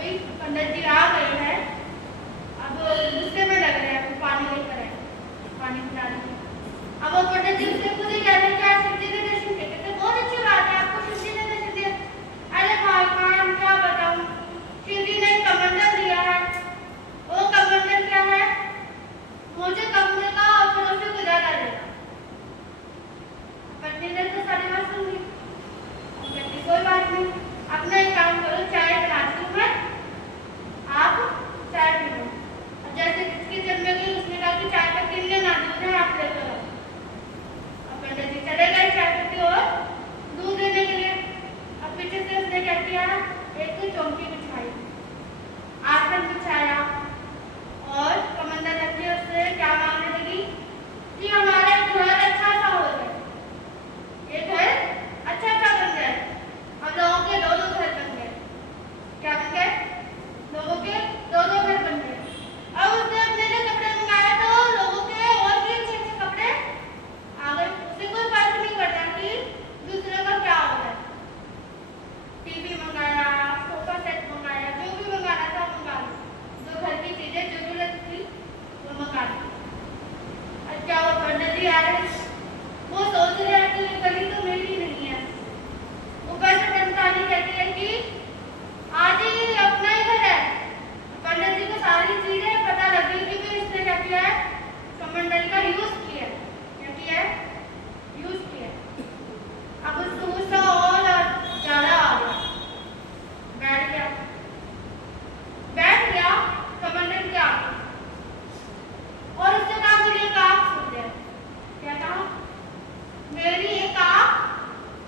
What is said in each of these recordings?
अभी पंडित जी आ गए हैं, अब गुस्से में लग रहे हैं, वो पानी लेकर आए, पानी पिला रही। अब वो पंडित जी उससे खुद ही कह रहे हैं कि आप शिव जी ने दर्शन किए, कहते बहुत अच्छी बात है, आपको शिव जी ने दर्शन दिया। अरे भाई खान क्या बताऊं, शिव जी ने कमंडल दिया है, वो कमंडल क्या है, मुझे कमंडल का पड़ोसी को ज्यादा देगा। पत्नी ने तो सारी बात सुन ली, कहती कोई बात नहीं, अपना एक काम करो, चाय बनाती हूँ मैं, आप चाय पी लो। अब जैसे किसकी जन्म में गई उसने कहा कि चाय पत्ती लेना दूध है आप लेकर आओ। अब पंडित जी चले गए चाय पत्ती और दूध देने के लिए। अब पीछे से उसने क्या किया, एक चौकी बिछाई, आसन बिछाया और कमंडल रख दिया। उससे क्या मांगने लगी कि हमारा घर अच्छा सा हो जाए, ये घर अच्छा सा बन जाए। अब लोगों के दो दो घर बन गए, क्या बन गए, लोगों के दो दो घर बन गए। अब उसने अपने लिए कपड़े मंगाए तो लोगों के और भी अच्छे अच्छे कपड़े आ गए। उसे कोई फर्क नहीं पड़ता कि दूसरे का क्या हो रहा है। टीवी मंगाया, सोफा सेट मंगाया, जो भी मंगाना था मंगा लिया, जो घर की चीजें जरूरत थी वो मंगा ली। अब क्या वो पंडित जी आ रहे, वो सोच रहे हैं कि गली तो मेरी नहीं है, ऊपर से पंडितानी कहती है कि आज ही अपना ही घर है। पंडित जी को सारी चीजें पता लग गई कि भाई इसने क्या किया है, कमंडल का यूज किया है, क्या किया है, यूज किया है। अब उसको गुस्सा और ज्यादा आ गया, बैठ गया, बैठ गया कमंडल के आगे और उससे कहा मेरी एक आँख फूट जाए। क्या कहा, मेरी एक आँख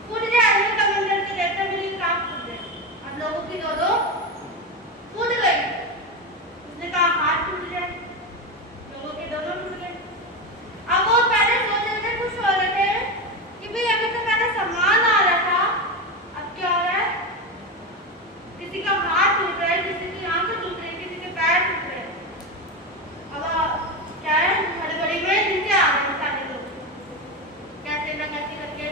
फूट जाए, कमंडल के देवता मेरी एक आँख फूट जाए। अब लोगों की दो दो फूट गई। उसने कहा हाथ टूट जाए, लोगों के दोनों टूट गए। अब वो पहले सोच रहे थे, खुश हो रहे थे कि भाई अभी तो पहले सामान आ रहा था, अब क्या हो रहा है, किसी का हाथ टूट रहा है, किसी की आंखें टूट रही, किसी के पैर टूट रहे। अब क्या है, हड़बड़ी में नीचे आ रहे हैं सारे लोग, कैसे ना कैसे करके।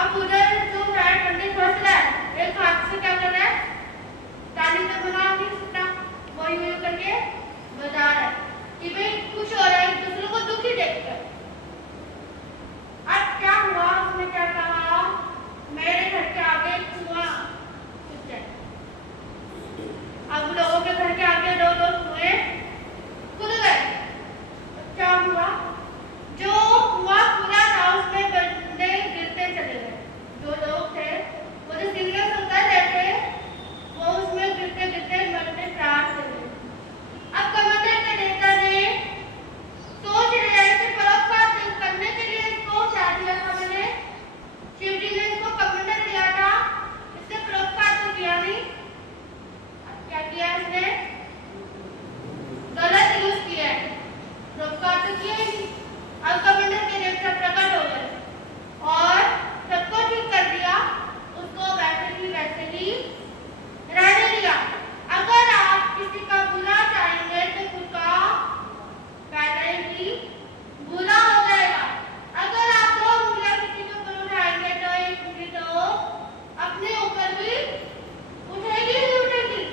अब उधर जो है पंडित फंस रहा है, एक हाथ से क्या कर रहा है, ताली तो बना नहीं सकता, वही वही करके बजा रहा है कि भाई खुश हो रहा है एक दूसरे को दुखी देखकर। अब क्या हुआ, उसने क्या कहा, मेरे घर के आगे एक कुआं खुद जाए। अब लोगों के घर के आगे दो दो कुएं खुद गए। क्या हुआ, जो कुआं खुला था उसमें बंदे गिरते चले गए, जो लोग थे वो जो सीढ़ियों से उतर रहे थे वो उसमें गिरते गिरते मरते प्राण चले गए। अब कमंडल के नेता ने सोच रहे हैं कि परोपकार करने के लिए इसको क्या दिया था, मैंने शिव जी ने इसको कमंडल दिया था, इसने परोपकार तो किया नहीं। अब क्या किया इसने, गलत यूज किया है, परोपकार तो किया ही नहीं। अब कमंडल के देवता प्रकट हो गए और सबको ठीक कर दिया, उसको वैसे ही रहने दिया। अगर आप किसी का बुरा चाहेंगे तो खुद का पहले ही बुरा हो जाएगा। अगर आप दो उंगलियां किसी के ऊपर उठाएंगे तो एक उंगली तो अपने ऊपर भी उठेगी ही उठेगी।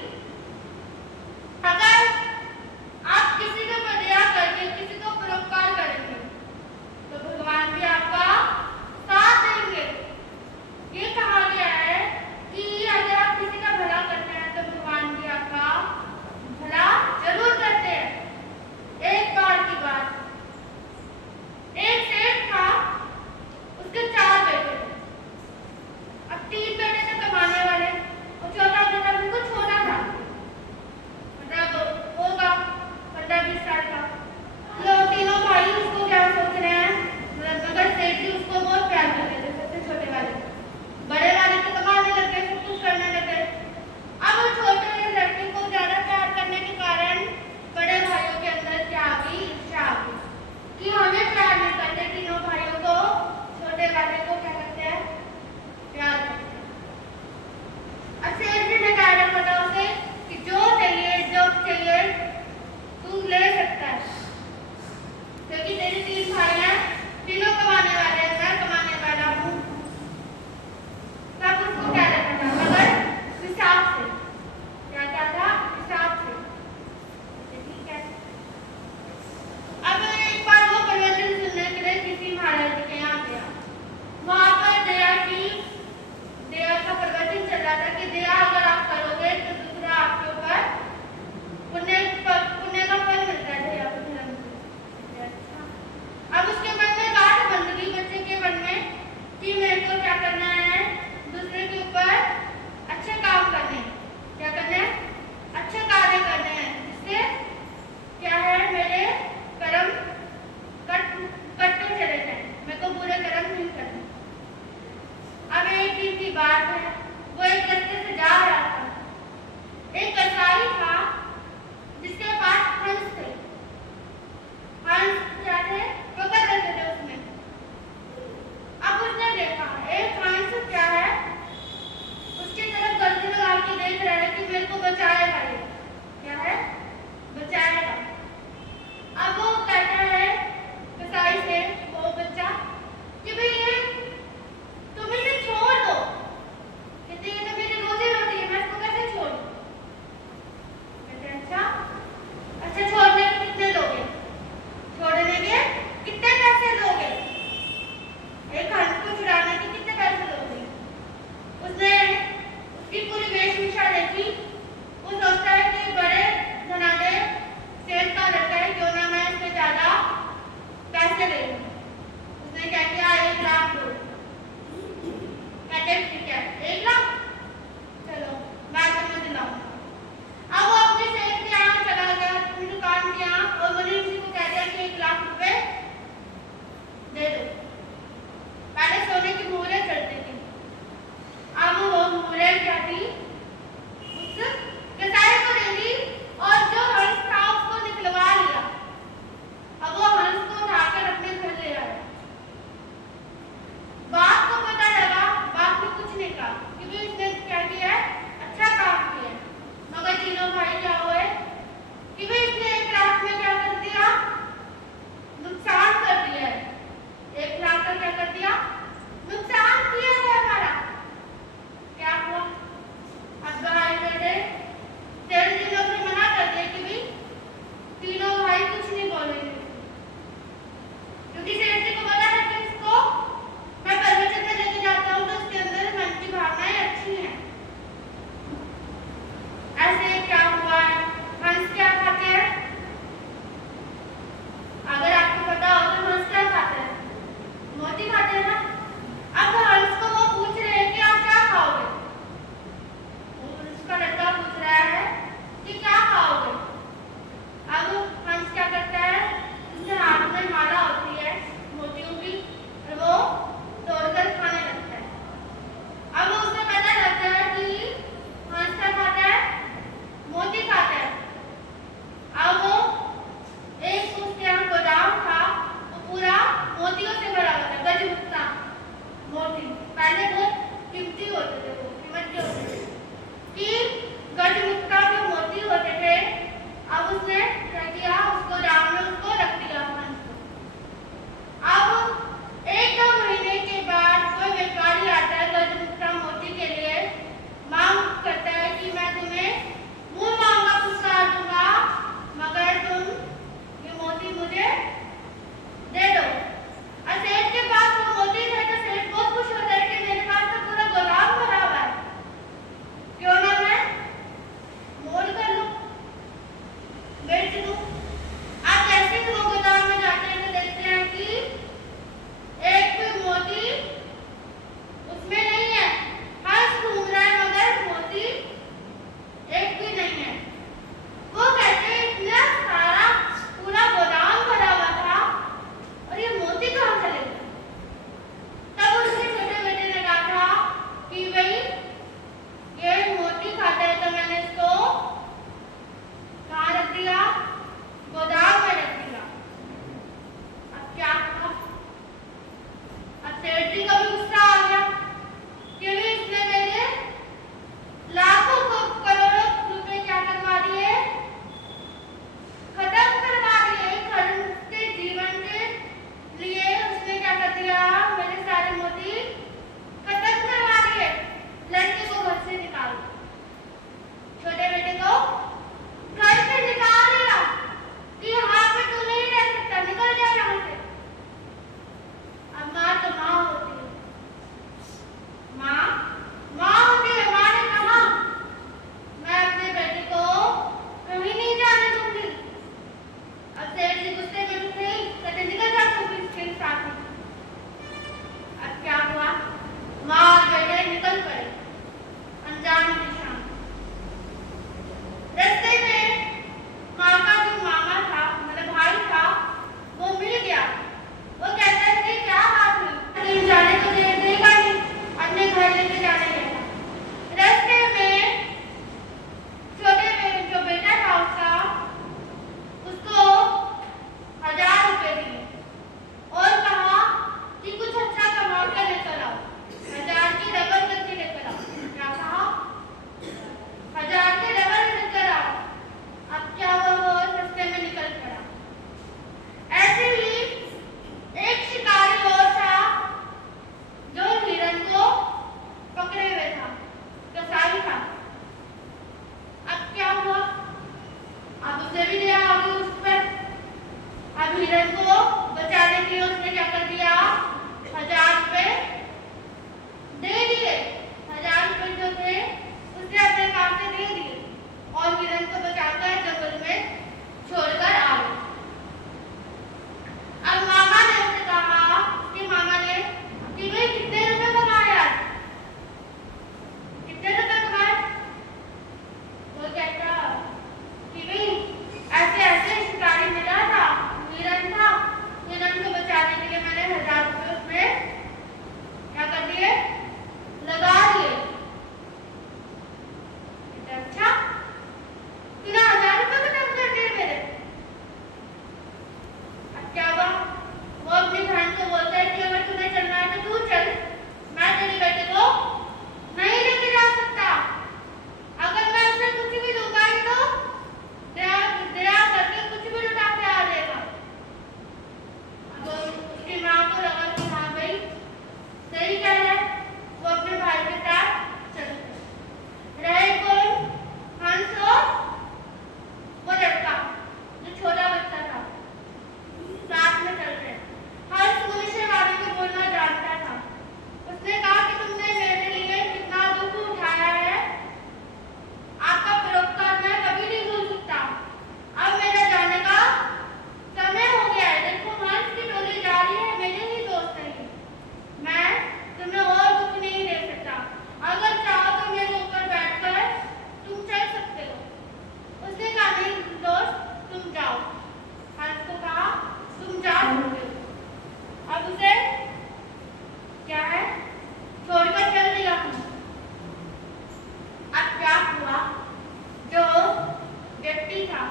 व्यक्ति था,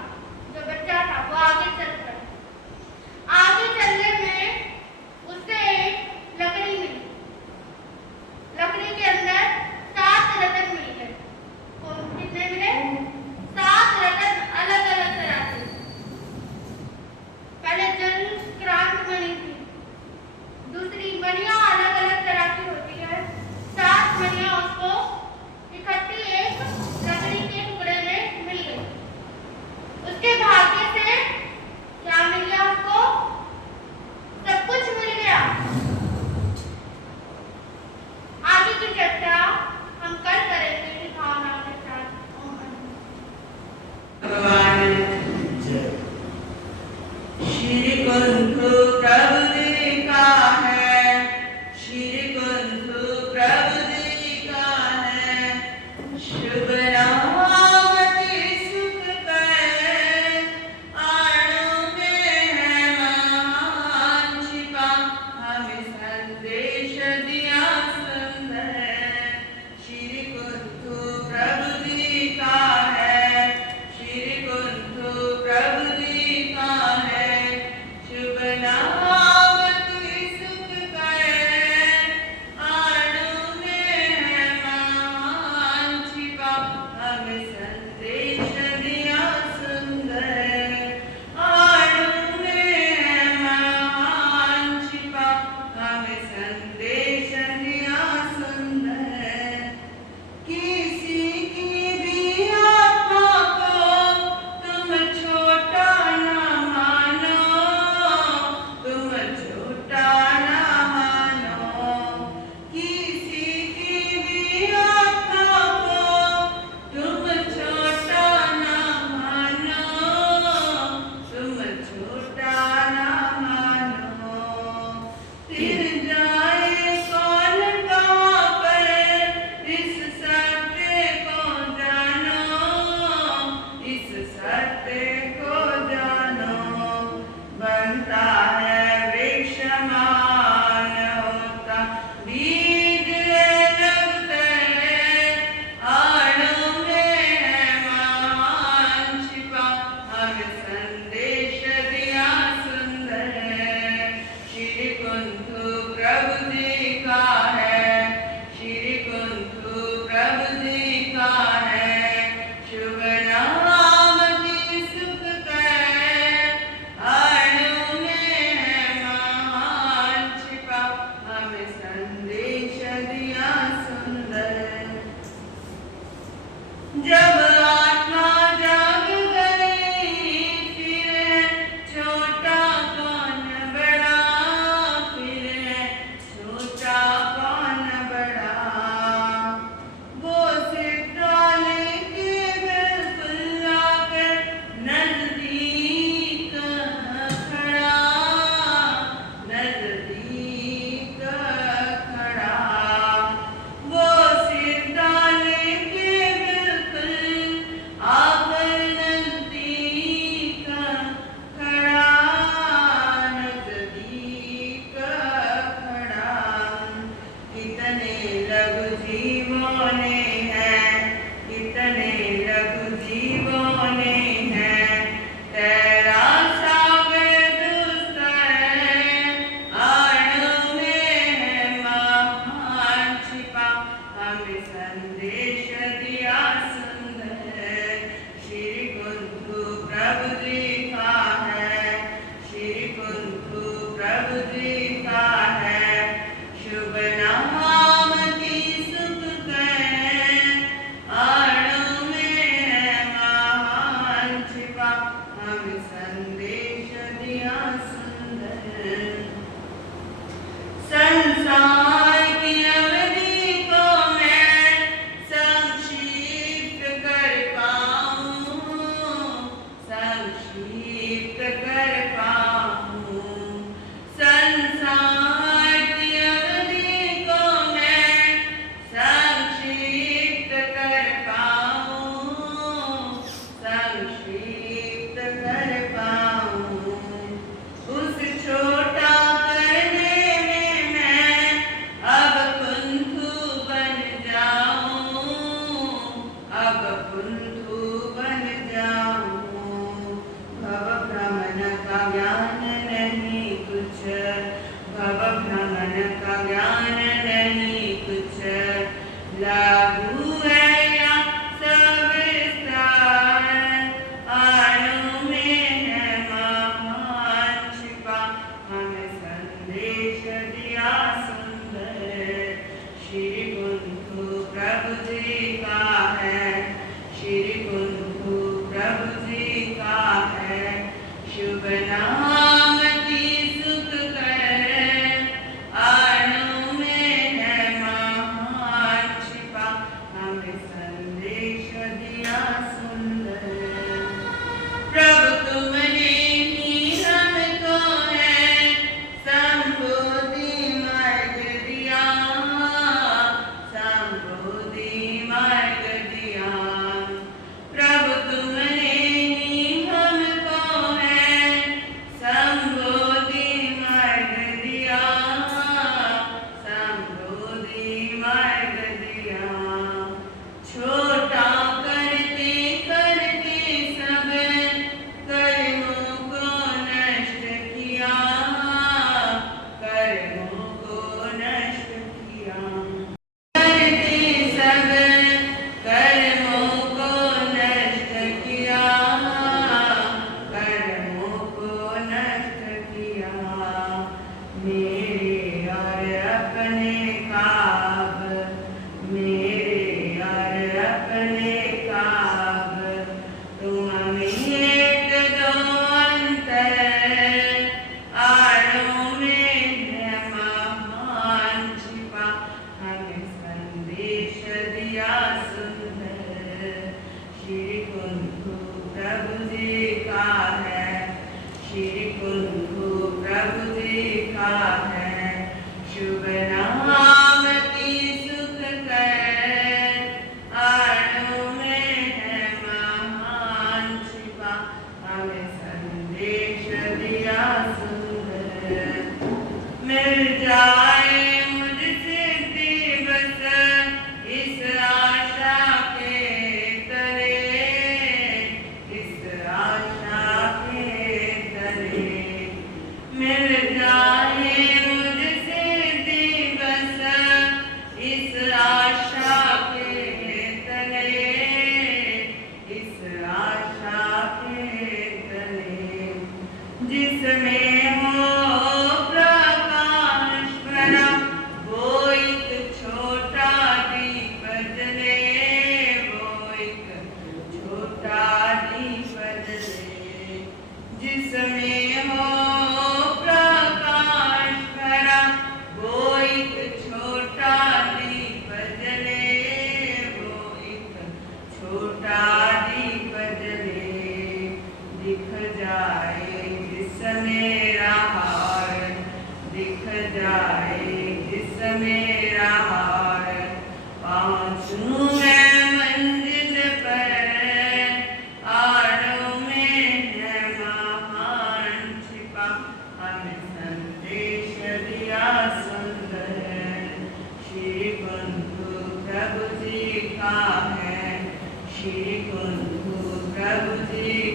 जो बच्चा था, वो आगे चल पड़ा। आगे चलने में उसे एक लकड़ी मिली। लकड़ी के अंदर 7 रत्न मिल गए। कितने मिले? 7 रत्न अलग अलग तरह के। पहले जल क्रांत मणि थी, दूसरी मणियां अलग अलग तरह की होती है। 7 मणियां उसको इकट्ठी एक लकड़ी के टुकड़े में मिल गई। उसके भाग्य से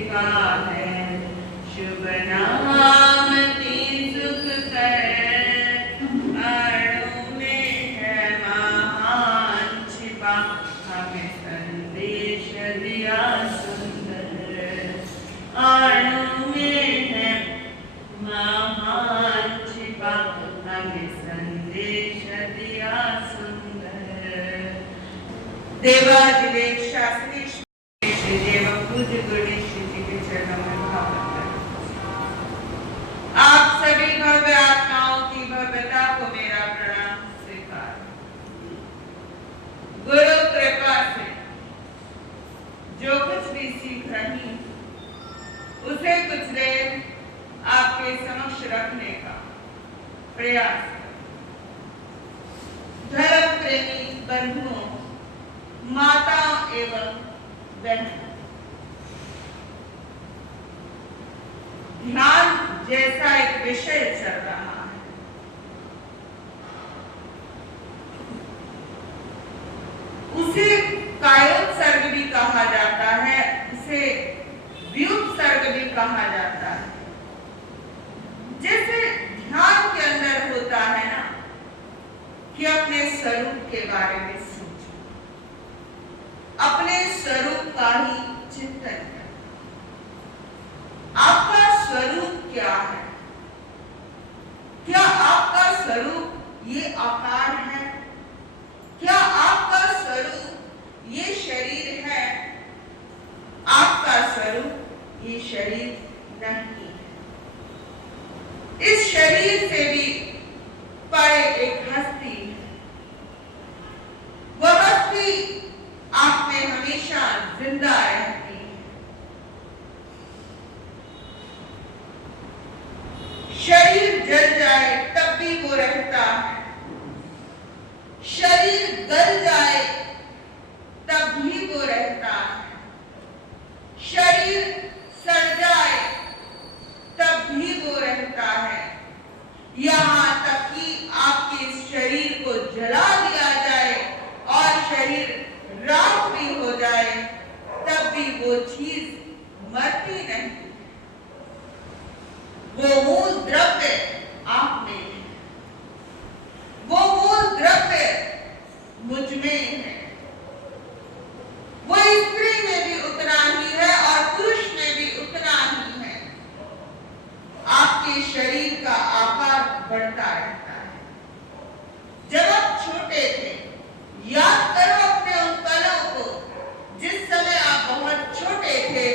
का है शुभ नाम सुख कर, अणु में है महान छिपा, हमें संदेश दिया सुंदर। अणु में है महान छिपा, हमें संदेश दिया सुंदर। देवादिदेव शास्त्री श्री देव पूज्य गणेश जी के चरणों में भावना करता। आप सभी भव्य आत्माओं की भव्यता को मेरा प्रणाम स्वीकार। गुरु कृपा से जो कुछ भी सीख रही उसे कुछ देर आपके समक्ष रखने का प्रयास करें। धर्म प्रेमी बंधुओं, माताओं एवं बहनों, ध्यान जैसा एक विषय चल रहा है, उसे कायोत्सर्ग भी कहा जाता है, उसे व्युत्सर्ग भी कहा जाता है। जैसे ध्यान के अंदर होता है ना कि अपने स्वरूप के बारे में सोचो, अपने स्वरूप का ही चिंतन करो। आपका स्वरूप क्या है? क्या आपका स्वरूप ये आकार है? क्या आपका स्वरूप ये शरीर है? आपका स्वरूप ये शरीर नहीं है। इस शरीर से भी परे एक हस्ती है। वह हस्ती आप में हमेशा जिंदा रहती है। शरीर जल जाए तब भी वो रहता है, शरीर गल जाए तब भी वो रहता है, शरीर सड़ जाए तब भी वो रहता है। यहाँ तक कि आपके इस शरीर को जला दिया जाए और शरीर राख भी हो जाए तब भी वो चीज मरती नहीं। वो मूल द्रव्य आप में है, वो मूल द्रव्य मुझ में है। वो स्त्री में भी उतना ही है और पुरुष में भी उतना ही है। आपके शरीर का आकार बढ़ता रहता है। जब आप छोटे थे, याद करो अपने उन पलों को जिस समय आप बहुत छोटे थे,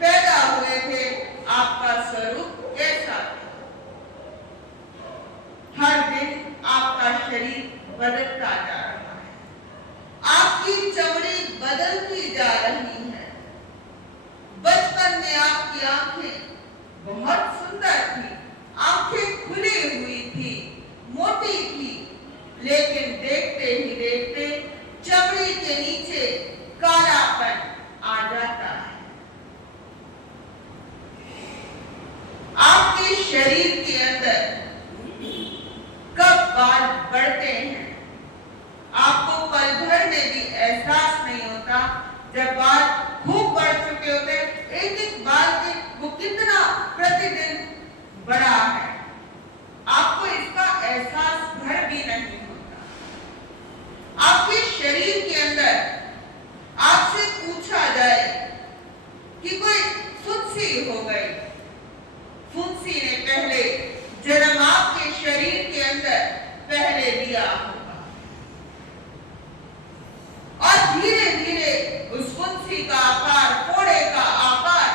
पैदा हुए थे, आपका स्वरूप कैसा था? हर दिन आपका शरीर बदलता जा रहा है, आपकी चमड़ी बदलती जा रही है। बचपन में आपकी आंखें बहुत सुंदर थी, आंखें खुली हुई थी, मोटी थी, लेकिन देखते ही देखते चमड़ी के नीचे कालापन आ जाता है। आपके शरीर के अंदर कब बाल बढ़ते हैं, आपको पल भर में भी एहसास नहीं होता। जब बाल खूब बढ़ चुके होते हैं, एक एक बाल के वो कितना प्रतिदिन बड़ा है, आपको इसका एहसास भर भी नहीं होता। आपके शरीर के अंदर आपसे पूछा जाए कि कोई फुंसी हो गई, फुंसी ने पहले जन्म आपके शरीर के अंदर पहले दिया होगा और धीरे धीरे उस फुंसी का आकार, फोड़े का आकार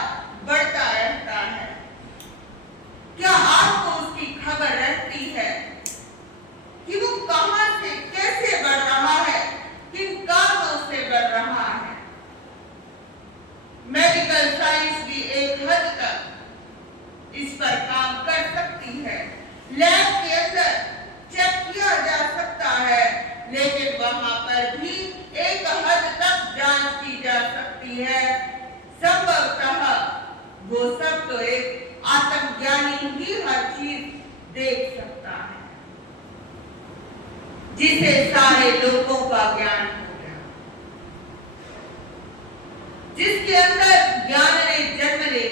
बढ़ता रहता है। क्या आपको उसकी खबर रहती है कि वो कहां से कैसे बढ़ रहा है, किन कारणों से बढ़ रहा है? मेडिकल साइंस भी एक हद तक इस पर काम कर सकती है, लैब के अंदर चेक किया जा सकता है, लेकिन वहां पर भी एक हद तक जांच की जा सकती है। संभवतः वो सब तो एक आत्मज्ञानी ही हर चीज देख सकता है, जिसे सारे लोगों का ज्ञान हो गया, जिसके अंदर ज्ञान ने जन्म ले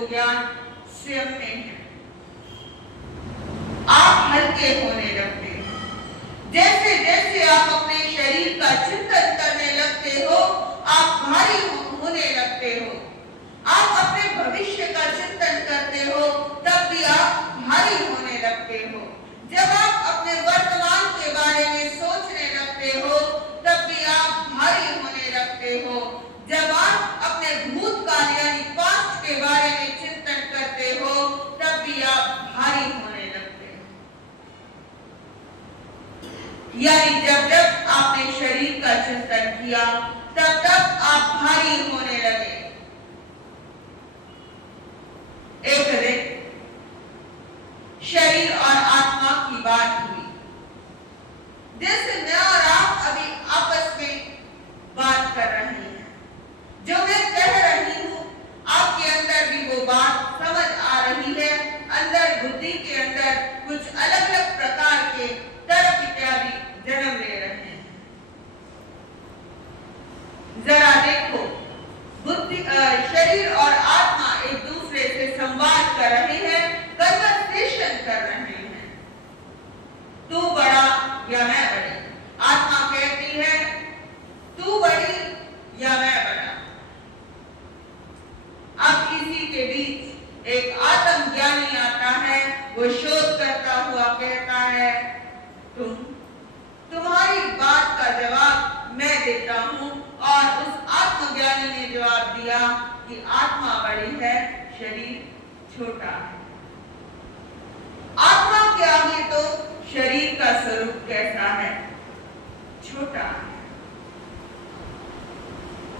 वो ज्ञान स्वयं में है। आप हल्के होने लगते हैं। जैसे जैसे आप अपने शरीर का चिंतन करने लगते हो, आप भारी होने लगते हो। आप अपने भविष्य का चिंतन करते हो, तब भी आप भारी होने लगते हो। जब आप अपने वर्तमान के बारे में सोचने लगते हो, तब भी आप भारी होने लगते हो। जब आप अपने भूतकाल यानी पास्ट के बारे में चिंतन करते हो, तब भी आप भारी होने लगते हो। यानी जब जब आपने शरीर का चिंतन किया, तब तब आप भारी होने लगे। एक दिन शरीर और आत्मा की बात हुई। जैसे मैं और आप अभी आपस में बात कर रहे हैं, जो मैं कह रही हूं, आपके अंदर भी वो बात समझ आ रही है। अंदर बुद्धि के अंदर कुछ अलग अलग प्रकार के तर्क इत्यादि जन्म ले रहे हैं। जरा देखो, बुद्धि शरीर और आत्मा एक दूसरे से संवाद कर रहे हैं, कन्वर्सेशन कर रहे हैं। तू बड़ा या मैं बड़ी। आत्मा कहती है तू बड़ी या मैं बड़ा। अब इसी के बीच एक आत्मज्ञानी आता है। वो शोध करता हुआ कहता है तुम्हारी बात का जवाब मैं देता हूं। और उस आत्मज्ञानी ने जवाब दिया कि आत्मा बड़ी है, शरीर छोटा है। आत्मा के आगे तो शरीर का स्वरूप कैसा है? छोटा है।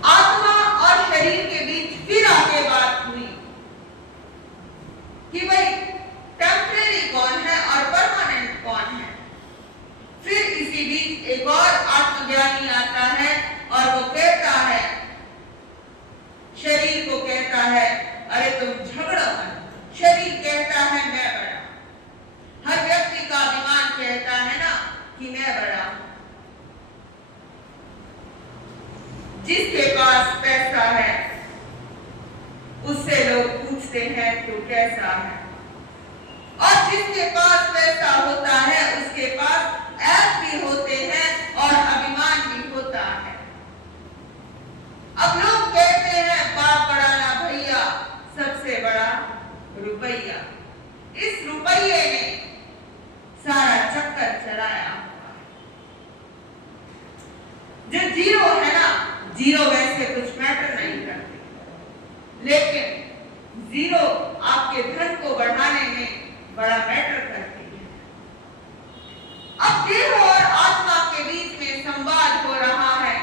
आत्मा और शरीर के बीच फिर आगे बात हुई कि भाई टेम्परेरी कौन है और परमानेंट कौन है। फिर इसी बीच एक और आत्मज्ञानी आता है और वो कहता है, शरीर को कहता है अरे तुम झगड़ो मत। शरीर कहता है मैं बड़ा। हर व्यक्ति का अभिमान कहता है ना कि मैं बड़ा हूं। जिसके पास पैसा है उससे लोग पूछते हैं तू कैसा है, और जिसके पास पैसा होता है उसके पास ऐप भी होते हैं और अभिमान भी होता है। अब लोग कहते हैं बाप बड़ा ना भैया, सबसे बड़ा रुपया। इस रुपये ने सारा चक्कर चलाया। जो जीरो है ना, जीरो वैसे कुछ मैटर नहीं करते, लेकिन जीरो आपके धन को बढ़ाने में बड़ा मैटर करती है। अब देह और आत्मा के बीच में संवाद हो रहा है।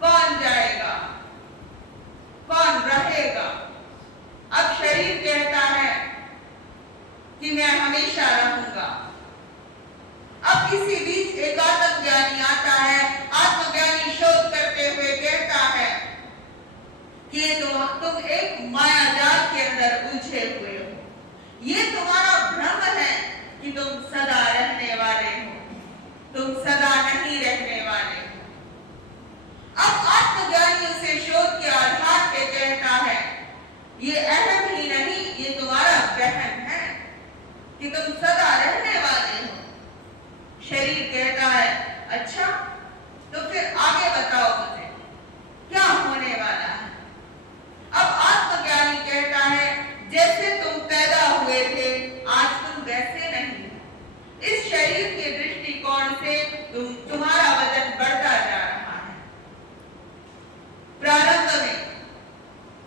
कौन जाएगा, कौन रहेगा? अब शरीर कहता है कि मैं हमेशा रहूंगा। अब इसी बीच एक आत्मज्ञानी आता है। आत्मज्ञानी शोध करते हुए कहता है कि तुम एक मायाजाल के अंदर उलझे हुए हो। ये तुम्हारा भ्रम है कि तुम सदा रहने वाले हो। तुम सदा नहीं रहने वाले हो। अब आत्मज्ञानी उसे शोध के आधार पे कहता है ये अहम ही नहीं, ये तुम्हारा गहन है कि तुम सदा रहने वाले हो। शरीर कहता है अच्छा, तो फिर आगे बताओ मुझे क्या होने वाला है। अब आत्मज्ञानी कहता है जैसे तुम पैदा हुए थे आज तुम वैसे नहीं हो। इस शरीर के दृष्टिकोण से तुम्हारा वजन बढ़ता जा रहा है। प्रारंभ में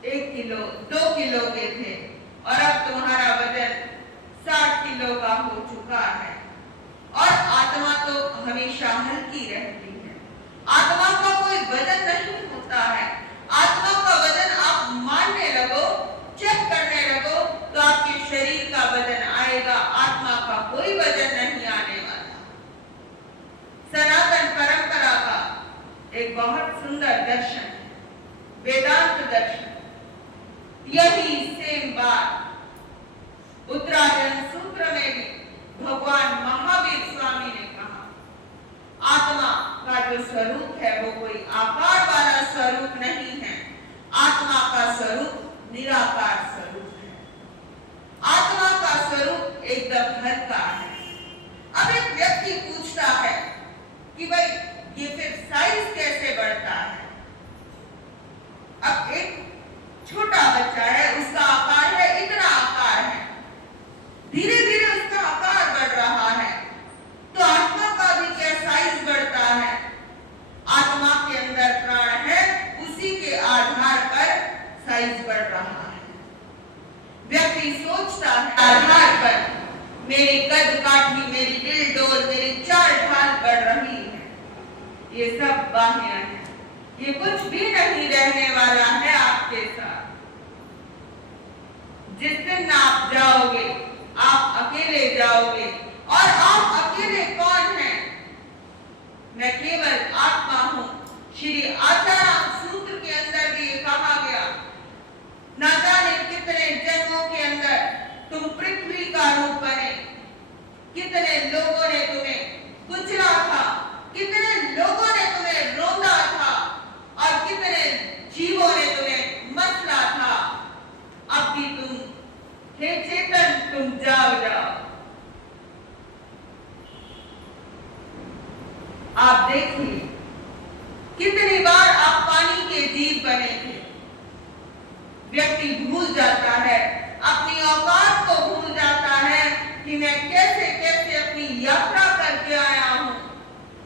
1 किलो 2 किलो के थे और अब तुम्हारा वजन 60 किलो का हो चुका है। और आत्मा तो हमेशा हल्की रहती है। आत्मा का कोई वजन नहीं होता है। आत्मा का वजन आप मानने लगो, चेक करने लगो तो आपके शरीर का वजन आएगा, आत्मा का कोई वजन नहीं आने वाला। सनातन परंपरा का एक बहुत सुंदर दर्शन है, वेदांत दर्शन। यही सेम बात उत्तरायण सूत्र में भी भगवान महावीर स्वामी ने कहा। आत्मा का जो स्वरूप है वो कोई आकार वाला स्वरूप नहीं है। आत्मा का स्वरूप निराकार कि भाई ये फिर साइज कैसे बढ़ता है। अब एक छोटा बच्चा है, उसका आकार है, इतना आकार है, धीरे धीरे उसका आकार बढ़ रहा है, तो आत्मा का भी क्या साइज बढ़ता है। आत्मा के अंदर प्राण है, उसी के आधार पर साइज बढ़ रहा है। व्यक्ति सोचता है आधार पर मेरी कद काठी, मेरी दिल डोल, मेरी चाल ढाल बढ़ रही है। ये सब बाहें हैं, ये कुछ भी नहीं रहने वाला है आपके साथ। जिस दिन आप जाओगे, आप अकेले जाओगे, और आप अकेले कौन हैं? मैं केवल आत्मा हूं। श्री आचार्य सूत्र के अंदर भी ये कहा गया, न जाने कितने जन्मों के अंदर तुम पृथ्वी का रूप बने, कितने लोगों ने तुम्हें कुचला था, कितने लोगों ने तुम्हें रोंदा था, और कितने जीवों ने तुम्हें मसला था। अब भी तुम, हे चेतन, तुम जाओ जाओ। आप देखिए कितनी बार आप पानी के जीव बने थे। व्यक्ति भूल जाता है, अपनी औकात को भूल जाता है कि मैं कैसे कैसे अपनी यात्रा करके आया हूं,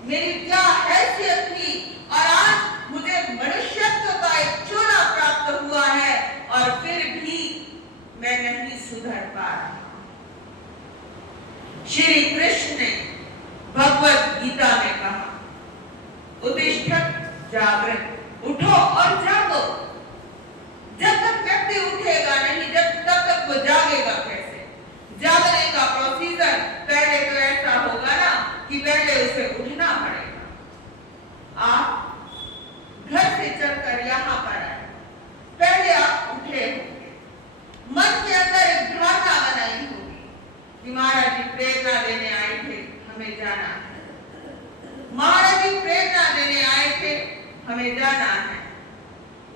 मेरी क्या हैसियत थी, और आज मुझे मनुष्यत्व का एक चोला प्राप्त हुआ है, और फिर भी मैं नहीं सुधर पा रहा। श्री कृष्ण ने भगवत गीता में कहा, उत्तिष्ठत् जागृत, उठो और जागो। जब तक व्यक्ति उठेगा नहीं, तब तक वो जागेगा कैसे? जागने का प्रोसीजर पहले तो ऐसा होगा ना कि पहले उसे उठना पड़ेगा। आप घर से चलकर यहाँ पर आए, पहले आप उठे होंगे, मन के अंदर एक धारणा बनाई होगी कि महाराज जी प्रेरणा देने आए थे, हमें जाना है। महाराज जी प्रेरणा देने आए थे, हमें जाना है।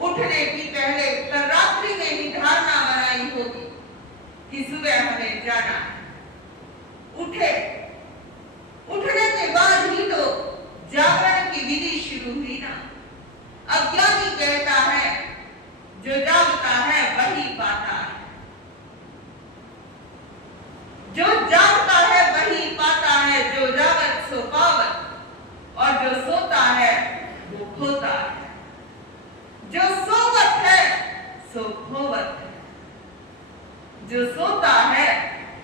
उठने की पहले कल रात्रि में ही धारणा बनाई होगी कि सुबह हमें जाना है। उठे, उठने के बाद ही तो जागरण की विधि शुरू हुई ना। अज्ञानी कहता है जो जागता है वही पाता है, जो जागता है वही पाता है, जो जागत सो पावत, और जो सोता है वो खोता है, जो सोवत है सो खोवत है, जो सोता है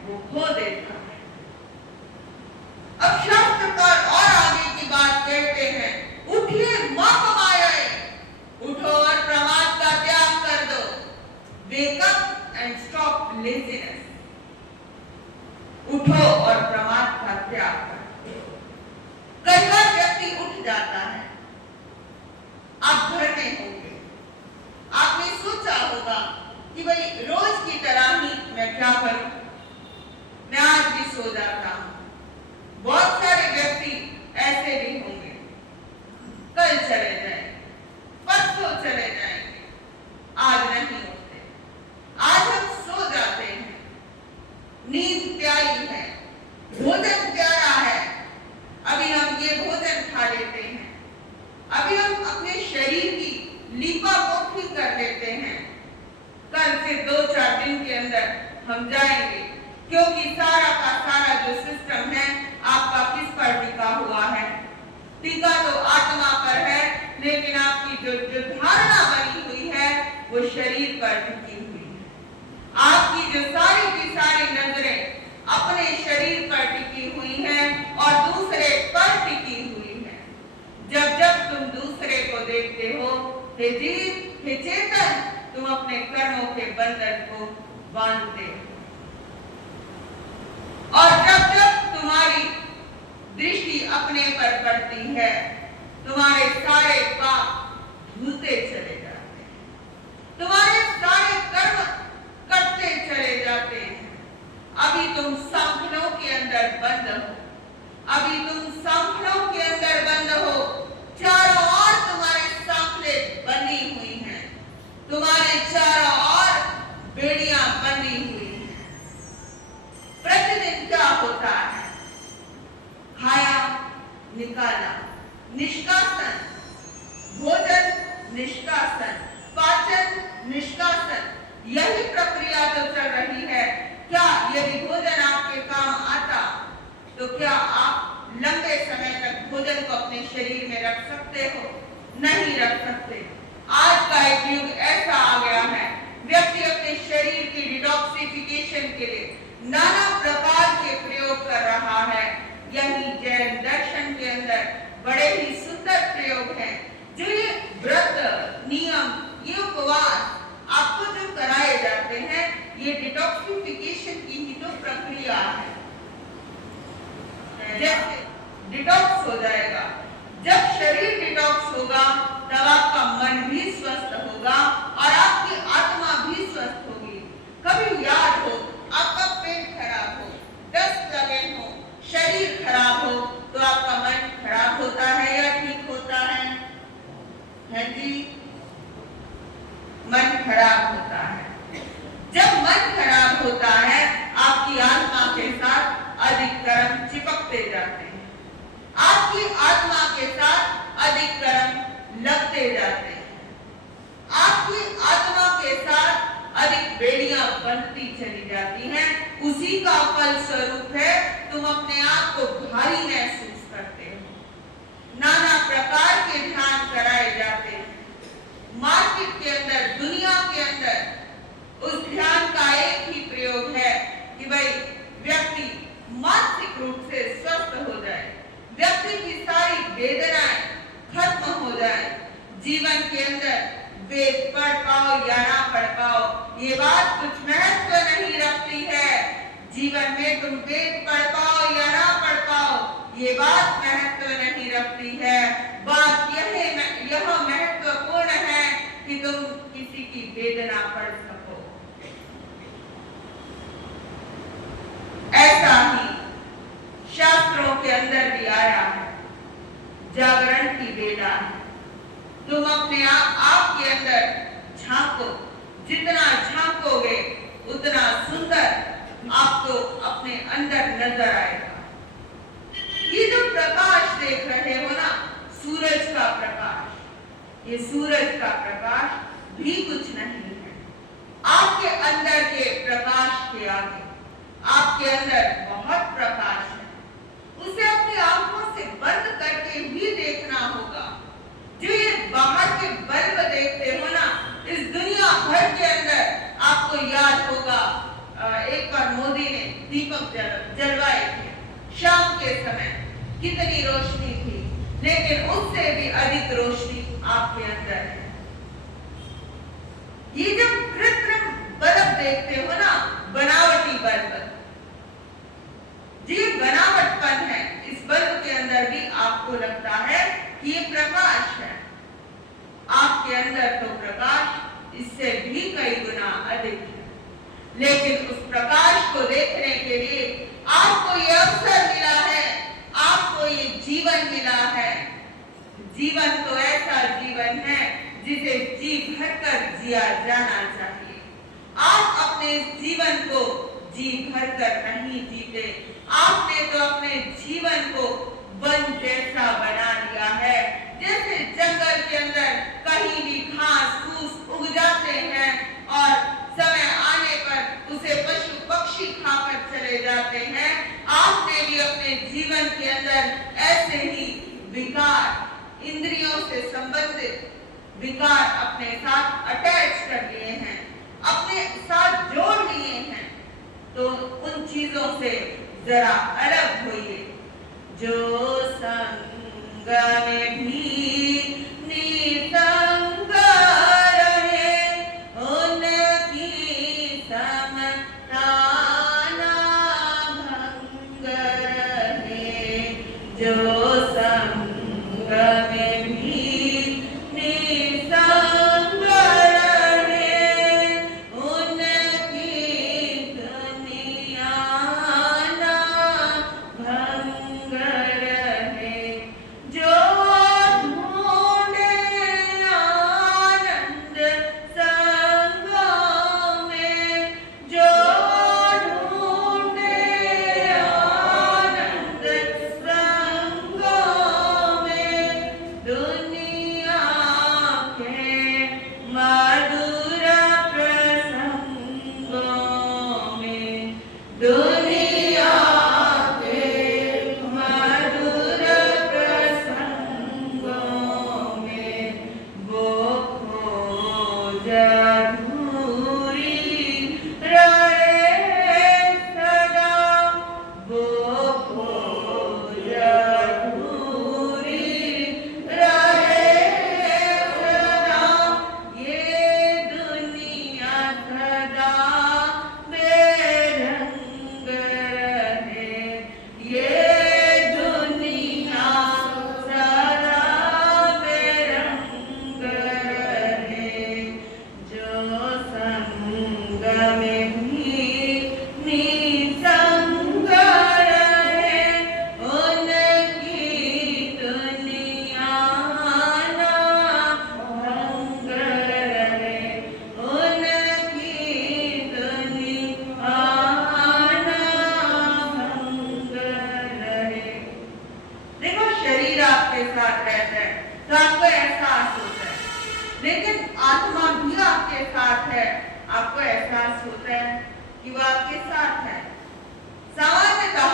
वो खो देता है। अब शास्त्रकार और आगे की बात कहते हैं, उठिए मां कमाए, उठो और प्रमाद का त्याग कर दो। Wake up and stop laziness. उठो और प्रमाद का त्याग कर दो। कई बार व्यक्ति उठ जाता है, आप घर में होंगे, आपने सोचा होगा कि भाई रोज की तरह ही मैं क्या करूं, मैं आज भी सो जाता हूं। बहुत सारे व्यक्ति ऐसे भी होंगे, कल चले जाएंगे, परसों चले जाएंगे, आज नहीं उठते। आज हम सो जाते हैं, नींद प्यारी है, भोजन प्यारा है, अभी हम ये भोजन खा लेते हैं, अभी हम अपने शरीर की लीपा पोती कर लेते हैं। कल से 2-4 दिन के अंदर हम जाएंगे, क्योंकि सारा का सारा जो सिस्टम है आपका किस पर टिका हुआ है? टिका तो आत्मा पर है, लेकिन आपकी जो धारणा बनी हुई है वो शरीर पर टिकी हुई है। आपकी जो सारी की सारी नजरें अपने शरीर पर टिकी हुई हैं और दूसरे पर टिकी हुई हैं। जब जब तुम दूसरे को देखते हो, हे जीव, हे चेतन, तुम अपने कर्मों के बंधन को बांधते हो। और जब जब तुम्हारी दृष्टि अपने पर पड़ती है, तुम्हारे सारे पाप धुलते चले जाते हैं, तुम्हारे सारे कर्म कटते चले जाते हैं। अभी तुम सांखनों के अंदर बंद हो, अभी तुम सांखनों के अंदर बंद हो, चारों ओर तुम्हारे सांखले बंधी हुई हैं, तुम्हारे चारों ओर बेड़ियां बंधी हुई हैं। प्रतिदिन क्या होता है? खाया, निकाला, यही प्रक्रिया तो चल रही है। क्या यदि भोजन आपके काम आता तो क्या आप लंबे समय तक भोजन को अपने शरीर में रख सकते हो? नहीं रख सकते। आज का एक युग ऐसा आ गया है, व्यक्ति अपने शरीर की डिटॉक्सिफिकेशन के लिए नाना प्रकार के प्रयोग कर रहा है। यही जैन दर्शन के अंदर बड़े ही सुंदर प्रयोग हैं। जो ये व्रत, नियम, ये उपवास आपको जो कराए जाते हैं, ये डिटॉक्सिफिकेशन की ही तो प्रक्रिया है। जैसे डिटॉक्स हो जाएगा, जब शरीर डिटॉक्स होगा तब आपका मन भी स्वस्थ होगा और आपकी आत्मा भी स्वस्थ होगी। कभी याद हो, आपका पेट खराब हो, दस्त लगे हो, शरीर खराब हो, तो आपका मन खराब होता है या ठीक होता है? है जी, मन खराब होता है। जब मन खराब होता है, आपकी आत्मा के साथ अधिक कर्म चिपकते जाते हैं, आपकी आत्मा के साथ अधिक कर्म लगते जाते हैं, आपकी आत्मा के साथ अधिक बेड़ियां बनती चली जाती हैं। उसी का फल स्वरूप है तुम अपने आप को भारी महसूस करते हो। नाना प्रकार के ध्यान कराए जाते हैं। मार्केट के अंदर, दुनिया के अंदर उस ध्यान का एक ही प्रयोग है कि भाई व्यक्ति मानसिक रूप से स्वस्थ हो जाए, व्यक्ति की सारी वेदनाएं खत्म हो जाए, जीवन के अंदर वेद पढ़ पाओ या ना पढ़ पाओ, ये बात कुछ महत्व नहीं रखती है। जीवन में तुम वेद पढ़ पाओ या ना पढ़ पाओ, ये बात महत्व नहीं रखती है। बात यह महत्वपूर्ण है कि तुम किसी की वेदना पढ़ सको। ऐसा ही शास्त्रों के अंदर भी आया है, जागरण की वेदा है। तुम अपने आप के अंदर झांको, जितना झांकोगे उतना सुंदर आपको अपने अंदर नजर आएगा। ये जो प्रकाश देख रहे हो ना, सूरज का प्रकाश, ये सूरज का प्रकाश भी कुछ नहीं है आपके अंदर के प्रकाश के आगे। आपके अंदर बहुत प्रकाश है, उसे अपनी आंखों से बंद करके भी देखना होगा। जो ये बाहर के बल्ब देखते हो ना, इस दुनिया भर के अंदर आपको याद होगा एक बार मोदी ने दीपक जलवाए थे शाम के समय, कितनी रोशनी थी, लेकिन उससे भी अधिक रोशनी आपके अंदर है। ये जब कृत्रिम बल्ब देखते हो ना, बनावटी बल्ब, ये बनावटपन है, इस बल्ब के अंदर भी आपको लगता है कि ये प्रकाश है। आपके अंदर तो प्रकाश इससे भी कई गुना अधिक है, लेकिन उस प्रकाश को देखने के लिए आपको ये अवसर मिला है, आपको ये जीवन मिला है। जीवन तो ऐसा जीवन है जिसे जी भरकर जिया जाना चाहिए। आप अपने इस जीवन को जी भरकर नहीं जीते, आपने तो अपने जीवन को वन जैसा बना लिया है। जैसे जंगल के अंदर कहीं भी घास फूस उग जाते हैं और समय आने पर उसे पशु पक्षी खाकर चले जाते हैं, आपने भी अपने जीवन के अंदर ऐसे ही विकार, इंद्रियों से संबंधित विकार अपने साथ अटैच कर लिए हैं, अपने साथ जोड़ लिए हैं। तो उन चीजों से जरा अलग होइए। जो संग में भी निसंग रहे, उनकी समता ना भंग रहे। जो संग में भी निसंग रहे, उनकी दुनिया ना भंग रहे। जो विश्वास होता है कि वह आपके साथ है। सामान्यतः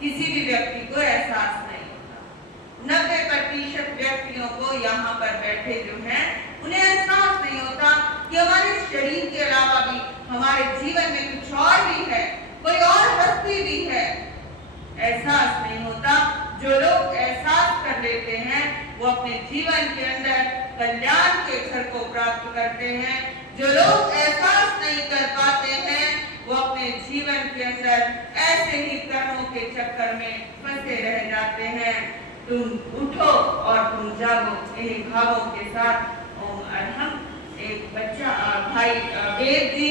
किसी भी व्यक्ति को एहसास नहीं होता। 90% व्यक्तियों को यहाँ पर बैठे जो हैं उन्हें एहसास नहीं होता कि हमारे शरीर के अलावा भी हमारे जीवन में कुछ और भी है, कोई और हस्ती भी है। एहसास नहीं होता। जो लोग एहसास कर लेते हैं वो अपने जीवन के अंदर कल्याण के घर को प्राप्त करते हैं। जो लोग एहसास नहीं कर पाते हैं वो अपने जीवन के अंदर ऐसे ही कर्मों के चक्कर में फंसे रह जाते हैं। तुम उठो और तुम जागो, इन्हीं भावों के साथ ओम अरहम। एक बच्चा भाई वेद जी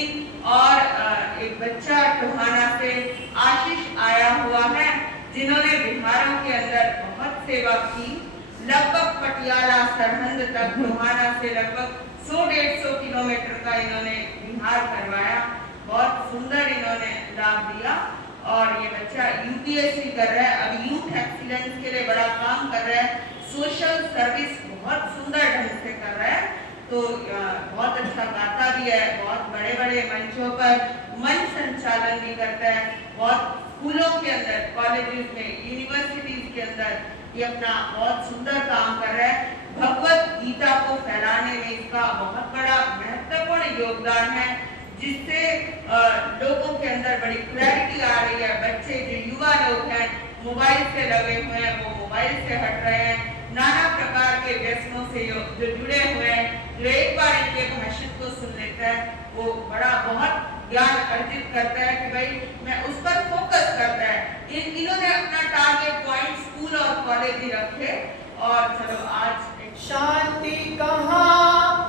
और एक बच्चा टोहाना से आशीष आया हुआ है, जिन्होंने बिहारों के अंदर बहुत सेवा की। लगभग पटियाला सरहंद तक टोहाना से लगभग 100-150 किलोमीटर का इन्होंने बिहार करवाया। बहुत सुंदर इन्होंने लाभ दिया और ये बच्चा यूपीएससी कर रहा है, अब यूथ एक्सीलेंस के लिए बड़ा काम कर रहा है, सोशल सर्विस बहुत सुंदर ढंग से कर रहा है। तो बहुत अच्छा गाता भी है, बहुत बड़े बड़े मंचों पर मंच संचालन भी करता है, बहुत स्कूलों के अंदर, कॉलेजेस में, यूनिवर्सिटीज के अंदर ये अपना बहुत सुंदर काम कर रहा है। भगवत गीता को फैलाने में इसका बहुत बड़ा महत्वपूर्ण योगदान है, जिससे लोगों के अंदर बड़ी क्लैरिटी आ रही है। बच्चे जो युवा लोग हैं मोबाइल से लगे हुए हैं, वो मोबाइल से हट रहे हैं, नाना प्रकार के व्यसनों से जो जुड़े हुए हैं, जो एक बार इनके भाषण को सुन लेता है वो बड़ा बहुत ज्ञान अर्जित करता है कि भाई मैं उस पर फोकस करता है। इन्होंने अपना टारगेट पॉइंट स्कूल और कॉलेज ही रखे और चलो आज शांति कहाँ